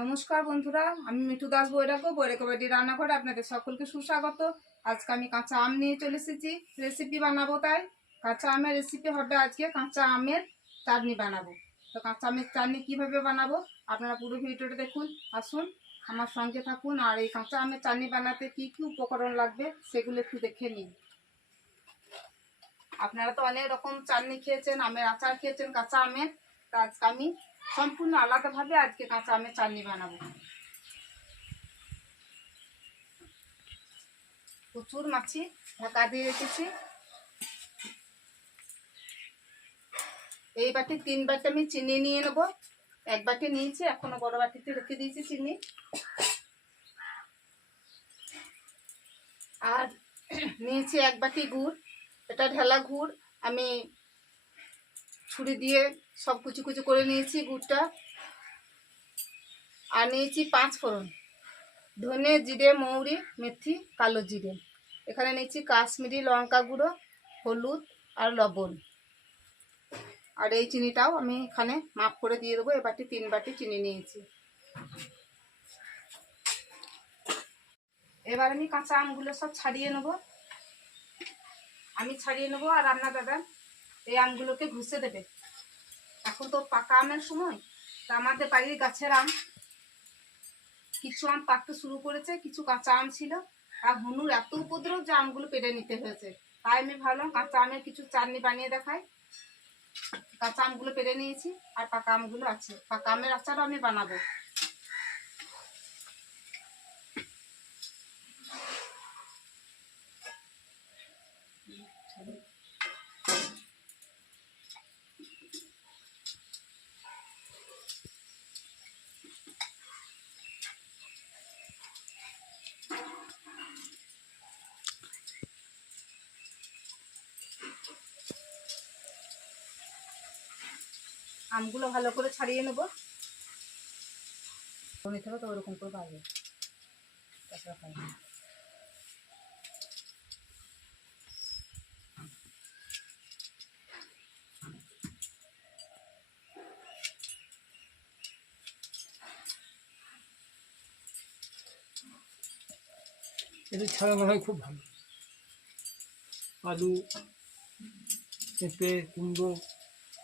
নমস্কার বন্ধুরা, আমি মিঠু দাস বৈরাগ্য বৈরাগ্য বাড়ি রান্নাঘরে আপনাদের সকলকে সুস্বাগত। আজকে আমি কাঁচা আম নিয়ে চলে এসেছি রেসিপি বানাবো তাই। কাঁচা আমের রেসিপি হবে আজকে কাঁচা আমের চাটনি বানাবো। তো কাঁচা আমের চাটনি কীভাবে বানাবো, আপনারা পুরো ভিডিওটা দেখুন, আসুন, আমার সঙ্গে থাকুন, আর এই কাঁচা আমের চাটনি বানাতে কি কি উপকরণ লাগবে, সেগুলো একটু দেখে নিন। আপনারা তো অনেক রকম চাটনি খেয়েছেন, আমের আচার খেয়েছেন কাঁচা আমের, তা আজকে আমি সম্পূর্ণ আলাদাভাবে আজকে কাঁচা আমের চাটনি বানাবো। প্রচুর মাছি ঢাকা দিয়ে রেখেছি। এই বাটি তিন বাটি আমি চিনি নিয়ে নেব। এক বাটি নিয়েছি, এখনও বড় বাটিতে রেখে দিয়েছি চিনি। আর নিয়েছি এক বাটি গুড়, এটা ঢেলা গুড়। আমি ছুরি দিয়ে সব কুচি কুচি করে নিয়েছি গুড়টা। আর নিয়েছি পাঁচ ফোড়ন। ধনে, জিরে, মৌরি, মেথি, কালো জিরে। এখানে নিয়েছি কাশ্মীরি লঙ্কা গুঁড়ো, হলুদ আর লবণ। আর এই চিনিটাও আমি এখানে মাপ করে দিয়ে দেবো। এ বাটি, তিন বাটি চিনি নিয়েছি। এবার আমি কাঁচা আমগুলো সব ছাড়িয়ে নেব। আমি ছাড়িয়ে নেব আর রান্না দাদা এই আমগুলোকে ঘুষে দেবে। এখন তো পাকা আমের সময়। তা আমাদের বাড়ির গাছের আম, কিছু আম পাকতে শুরু করেছে, কিছু কাঁচা আম ছিল। আর হনুর এত উপদ্রব যে আমগুলো পেরে নিতে হয়েছে। তাই আমি ভাবলাম কাঁচা আমের কিছু চাটনি বানিয়ে দেখাই। কাঁচা আমগুলো পেরে নিয়েছি, আর পাকা আমগুলো আছে। পাকা আমের আচারও আমি বানাবো। আমগুলো ভালো করে ছাড়িয়ে নেব। নিতে হবে, তো ওরকম করে না। এটা ছাড়ানো হয় খুব ভালো। আলু, পেঁপে, কুমড়ো,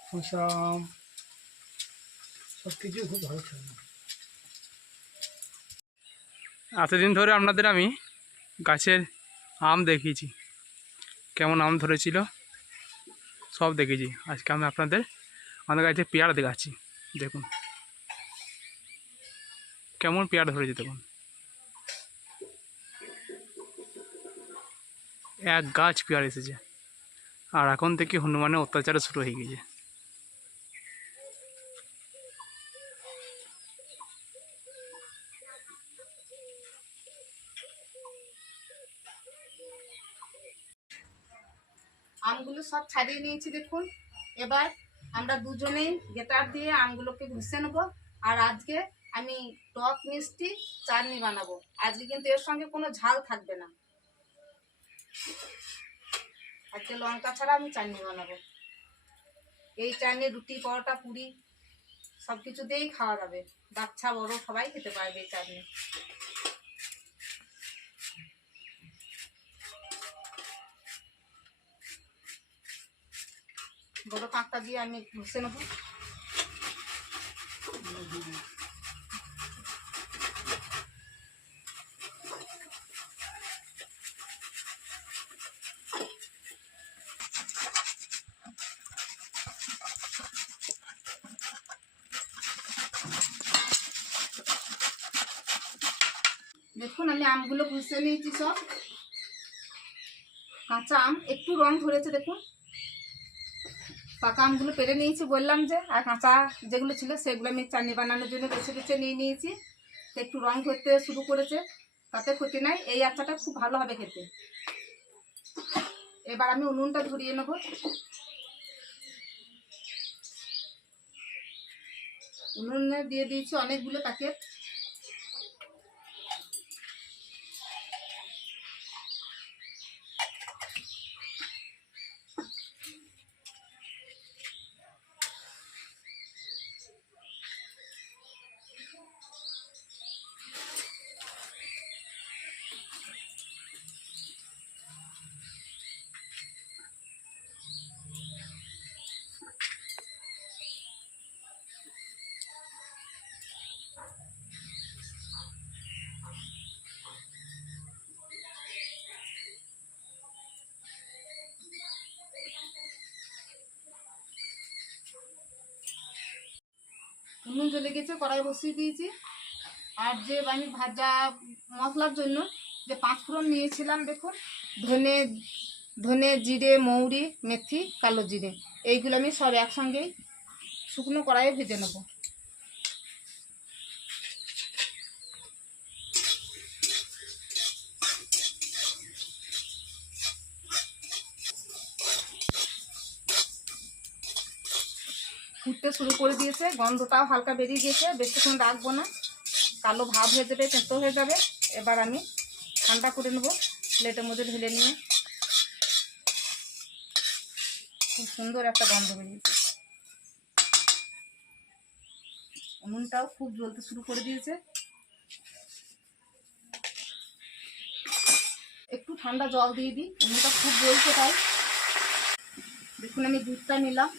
শসা খুব ভালো। এতদিন ধরে আপনাদের আমি গাছের আম দেখিয়েছি। কেমন আম ধরেছিল? সব দেখেছি। আজকে আমি আপনাদের আমাদের গাছে পেয়ারা দেখাচ্ছি। দেখুন। কেমন পেয়ারা ধরেছে দেখুন। এক গাছ পেয়ারা এসেছে। আর এখন থেকে হনুমানের অত্যাচার শুরু হয়ে গেছে। আমগুলো সব ছাড়িয়ে নিয়েছি দেখুন। এবার আমরা দুজনেই গেটার দিয়ে আমগুলোকে ঘষে নেব। আর আজকে আমি টক মিষ্টি চাটনি বানাবো। আজকে কিন্তু এর সঙ্গে কোনো ঝাল থাকবে না। আজকে লঙ্কা ছাড়া আমি চাটনি বানাবো। এই চাটনি, রুটি, পরোটা, পুরি সব কিছু দিয়েই খাওয়া যাবে। বাচ্চা, বড় সবাই খেতে পারবে এই চাটনি। বড় কাঁকটা দিয়ে আমি ঘষে নেব। দেখুন, আমি আমগুলো ঘষে নিয়েছি সব। কাঁচা আম, একটু রং ধরেছে, দেখুন। পাকা আমগুলো পেরে নিয়েছি, বললাম যে, আর কাঁচা যেগুলো ছিল সেগুলো আমি চাটনি বানানোর জন্য বেছে বেছে নিয়ে নিয়েছি। একটু রং ধরতে শুরু করেছে, তাতে ক্ষতি নাই। এই আচাটা খুব ভালো হবে খেতে। এবার আমি উনুনটা ধরিয়ে নেব। উনুনে দিয়ে দিয়েছি অনেকগুলো প্যাকেট জ্বলে গেছে, কড়াই বসিয়ে দিয়েছি। আর যে আমি ভাজা মশলার জন্য যে পাঁচ ফোড়ন নিয়েছিলাম, দেখুন, ধনে ধনে জিরে, মৌরি, মেথি, কালো জিরে, এইগুলো আমি সব একসঙ্গেই শুকনো কড়াইয়ে ভেজে নেব। ফুটতে শুরু করে দিয়েছে, গন্ধটাও হালকা বেরিয়ে গিয়েছে, বেশিক্ষণ রাখব না। কালো ভাব হয়ে যাবে, তেঁতো হয়ে যাবে। এবার আমি ঠান্ডা করে নেব, প্লেটের মধ্যে ঢেলে নিয়ে। খুব সুন্দর একটা গন্ধ বেরিয়েছে। উনুনটাও খুব জ্বলতে শুরু করে দিয়েছে। একটু ঠান্ডা জল দিয়ে দিই, উনুনটা খুব জ্বলছে তাই। দেখুন, আমি দুধটা নিলাম।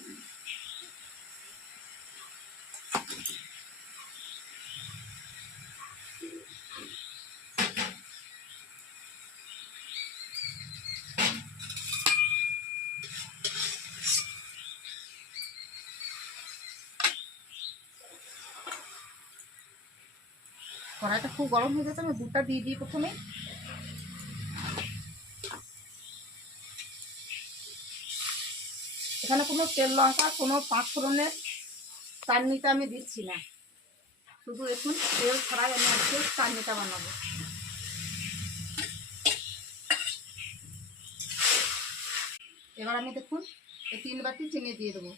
খুব গরম হয়ে গেছে আমি দুধটা দিয়ে দিই প্রথমে। এখানে কোনো তেল লঙ্কা, কোনো পাঁচ ফোড়নের চাটনিটা আমি দিচ্ছি না। শুধু এখন তেল ছাড়াই আমি আজকে চাটনিটা বানাবো। এবার আমি দেখুন, এই তিন বাটি চিনি দিয়ে দেবো।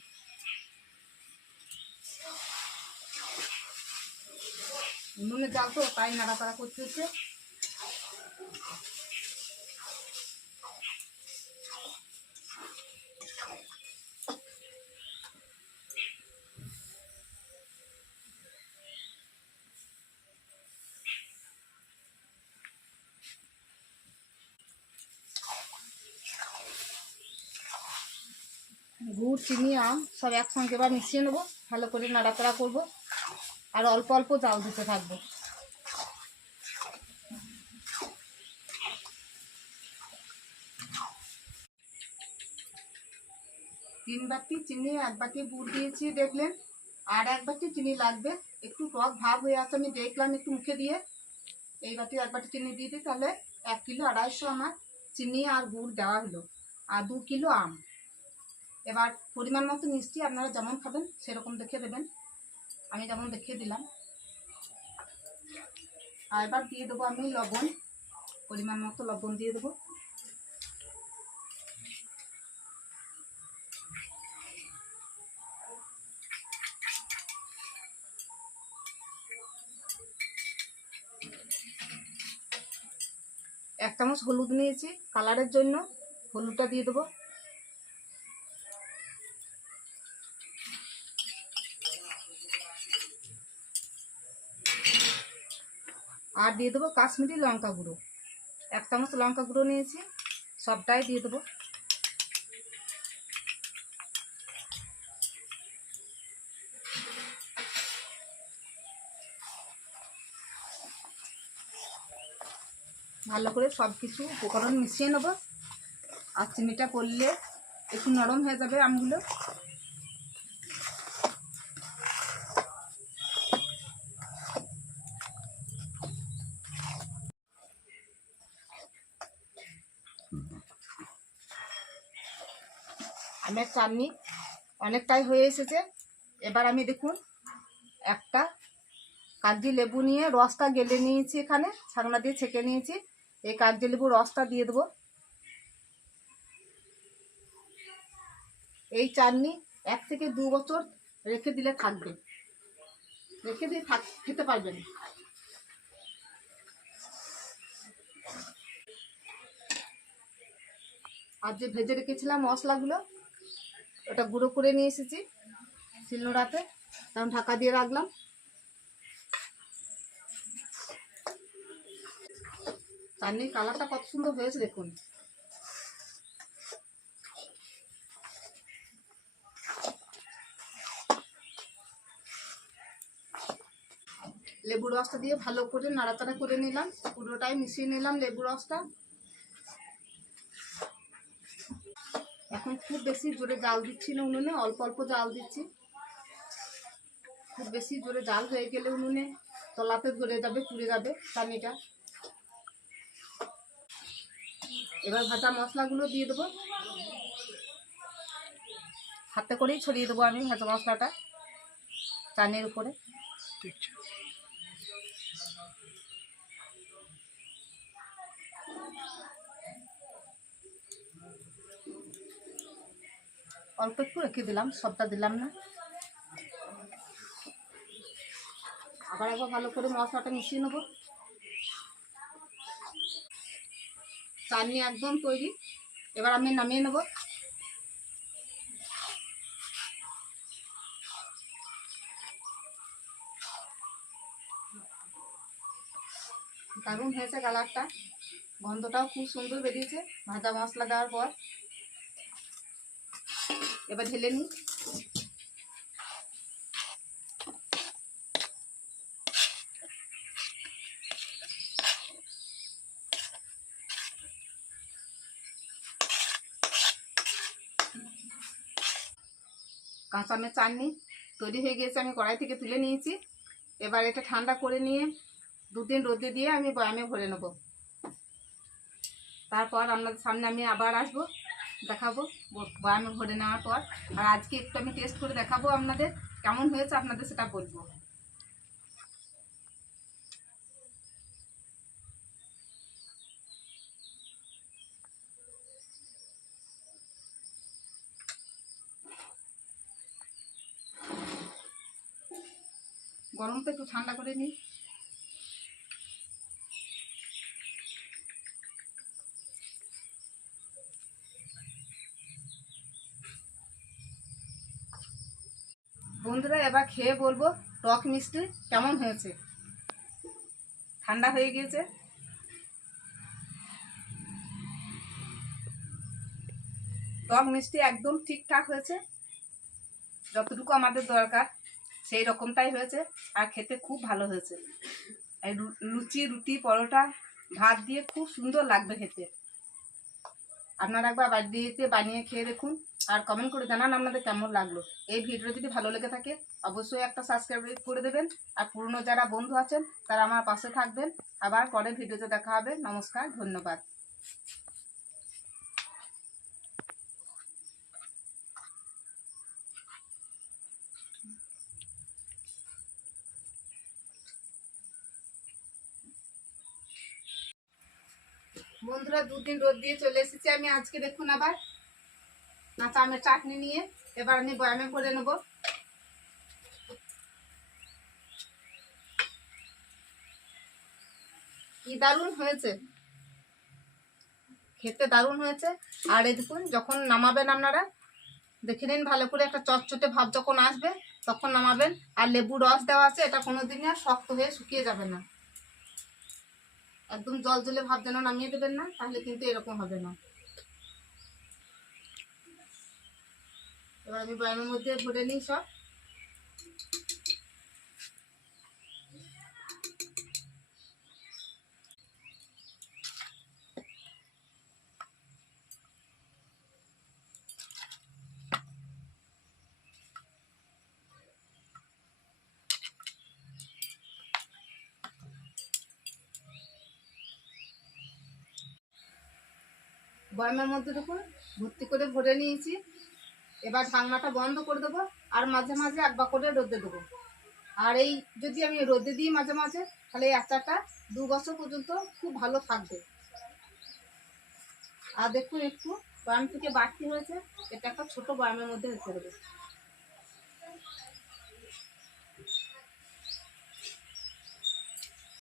নুনের জাল তো, তাই নাড়াচাড়া করতে হচ্ছে। গুড়, চিনি, আম সব একসঙ্গে এবার মিশিয়ে নেব, ভালো করে নাড়াচাড়া করব। আর অল্প অল্প জাল দিতে থাকব। তিন বাটি চিনি, এক বাটি গুড় দিয়েছি, দেখলেন। আর এক বাটি চিনি লাগবে। একটু টক ভাব হয়ে আছে, আমি দেখলাম একটু মুখে দিয়ে। এই বাটি, এক বাটি চিনি দিয়ে দিই, তাহলে এক কিলো আড়াইশো আমার চিনি আর গুড় দেওয়া হলো। আর দু কিলো আম। এবার পরিমাণ মতো মিষ্টি আপনারা যেমন খাবেন, সেরকম দেখে দেবেন। আমি যেমন দেখিয়ে দিলাম। আর এবার দিয়ে দেবো আমি লবণ, পরিমাণ মতো লবণ দিয়ে দেবো। এক চামচ হলুদ নিয়েছি। কালারের জন্য হলুদটা দিয়ে দেবো। আর দিয়ে দেবো কাশ্মীরি লঙ্কা গুঁড়ো। এক চামচ লঙ্কা গুঁড়ো নিয়েছি, সবটাই দিয়ে দেবো। ভালো করে সব কিছু উপকরণ মিশিয়ে নেব। আর চিনিটা করলে একটু নরম হয়ে যাবে আমগুলো আমের চাটনি অনেকটাই হয়ে এসেছে। এবার আমি দেখুন, একটা কাগজি লেবু নিয়ে রসটা গেলে নিয়েছি এখানে ছাগনা দিয়ে ছেঁকে নিয়েছি। এই কাগজি লেবু রসটা দিয়ে দেবো। এই চাটনি এক থেকে দু বছর রেখে দিলে থাকবে। রেখে দিয়ে থাক, খেতে পারবেন। আর যে ভেজে রেখেছিলাম মশলাগুলো ওটা গুঁড়ো করে নিয়ে এসেছি শিলনোড়াতে। তখন ঢাকা দিয়ে রাখলাম। চাটনির কালারটা কত সুন্দর হয়েছে দেখুন। লেবু রসটা দিয়ে ভালো করে নাড়াচাড়া করে নিলাম। পুরোটাই মিশিয়ে নিলাম লেবু রসটা। এখন খুব বেশি জোরে জাল দিচ্ছি না উনুনে, অল্প অল্প জাল দিচ্ছি। খুব বেশি জোরে জাল হয়ে গেলে উনুনে তলাতে ধরে যাবে, পুড়ে যাবে চাটনিটা এবার ভাজা মশলাগুলো দিয়ে দেবো। হাতে করেই ছড়িয়ে দেবো আমি ভাজা মশলাটা চাটনির উপরে। ঠিক অল্প একটু রেখে দিলাম, সবটা দিলাম না। আবার একবার ভালো করে মশলাটা মিশিয়ে নেব। চাটনি একদম তৈরি, এবার আমি নামিয়ে নেব। দারুণ হয়েছে কালারটা। গন্ধটাও খুব সুন্দর বেরিয়েছে। ভাজা মশলা দেওয়ার পর। এবার ঢেলে নিই। কাঁচা আমের চাটনি তৈরি হয়ে গিয়েছে, আমি কড়াই থেকে তুলে নিয়েছি। এবার এটা ঠান্ডা করে নিয়ে দুদিন রোদে দিয়ে আমি বয়ামে ভরে নেব। তারপর আপনাদের সামনে আমি আবার আসব। দেখাবো। ব- বয়ামে ভরে নেওয়ার পর। আর আজকে একটু আমি টেস্ট করে দেখাবো আপনাদের কেমন হয়েছে, আপনাদের সেটা বলব। গরম তো একটু ঠান্ডা করে নিই। বন্ধুরা, এবার খেয়ে বলব টক মিষ্টি কেমন হয়েছে? ঠান্ডা হয়ে গিয়েছে। টক মিষ্টি একদম ঠিকঠাক হয়েছে। যতটুকু আমাদের দরকার, সেই রকমটাই হয়েছে। আর খেতে খুব ভালো হয়েছে। লুচি রুটি, পরোটা, ভাত দিয়ে খুব সুন্দর লাগবে খেতে। আপনারা একবার বাড়িতে বানিয়ে খেয়ে দেখুন আর কমেন্ট করে জানান আপনাদের কেমন লাগল। এই ভিডিও যদি ভালো লেগে থাকে, অবশ্যই একটা সাবস্ক্রাইব করে দেবেন। আর পুরনো যারা বন্ধু আছেন, তারা আমার পাশে থাকবেন। আবার পরে ভিডিওতে দেখা হবে। নমস্কার, ধন্যবাদ। বন্ধুরা, দুদিন রোদ দিয়ে চলে এসেছি আমি। আজকে দেখুন আবার কাঁচা আমের চাটনি নিয়ে। এবার আমি বয়ামে করে নেব। কি দারুণ হয়েছে। খেতে দারুণ হয়েছে। আর এই দেখুন, যখন নামাবেন আপনারা, দেখে নিন ভালো করে একটা চটচটে ভাব যখন আসবে, তখন নামাবেন। আর লেবু রস দেওয়া আছে, এটা কোনোদিনই আর শক্ত হয়ে শুকিয়ে যাবে না। একদম জল জলে ভাব যেন নামিয়ে দেবেন না, তাহলে কিন্তু এরকম হবে না। এবার আমি বয়ামের মধ্যে ভরে নিই সব। বয়ামের মধ্যে দেখুন, ভর্তি করে ভরে নিয়েছি। এবার ঢাকনাটা বন্ধ করে দেবো, আর মাঝে মাঝে একবার করে রোদে দেবো। আর এই যদি আমি রোদে দিই মাঝে মাঝে, তাহলে এই আচারটা দু বছর পর্যন্ত খুব ভালো থাকবে। আর দেখুন একটু, বয়াম থেকে বাড়তি হয়েছে, এটা একটা ছোটো বয়ামের মধ্যে রেখে দেবো